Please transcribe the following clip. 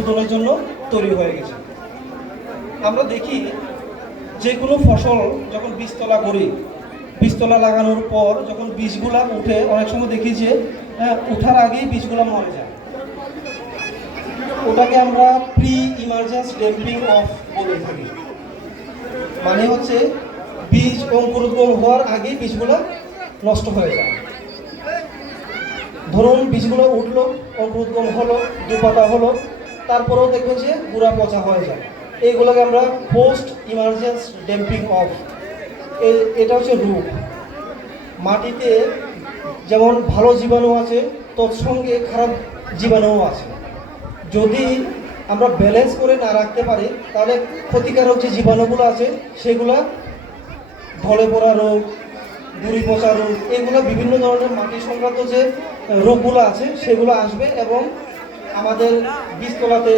শোধনের জন্য তৈরি হয়ে গেছে। আমরা দেখি যে কোনো ফসল যখন বীজতলা করি, বীজতলা লাগানোর পর যখন বীজগুলা উঠে, অনেক সময় দেখি যে উঠার আগেই বীজগুলো মরে যায়। ওটাকে আমরা প্রি ইমার্জেন্স ড্যাম্পিং অফ বলে থাকি। মানে হচ্ছে বীজ অঙ্কুরোদ্গম হওয়ার আগেই বীজগুলো নষ্ট হয়ে যায়। ধরুন বীজগুলো উঠলো, অঙ্কুরোদ্গম হলো, দুপাতা হলো, তারপরেও দেখবেন যে গুঁড়া পচা হয়ে যায়। এইগুলোকে আমরা পোস্ট ইমার্জেন্স ড্যাম্পিং অফ, এটা হচ্ছে রূপ। মাটিতে যেমন ভালো জীবাণু আছে, তৎসঙ্গে খারাপ জীবাণুও আছে। যদি আমরা ব্যালেন্স করে না রাখতে পারি, তাহলে ক্ষতিকারক যে জীবাণুগুলো আছে সেগুলো ঢলে পড়া রোগ, গুঁড়ি পচা রোগ, এগুলো বিভিন্ন ধরনের মাটি সংক্রান্ত যে রোগগুলো আছে সেগুলো আসবে এবং আমাদের বীজতলাতে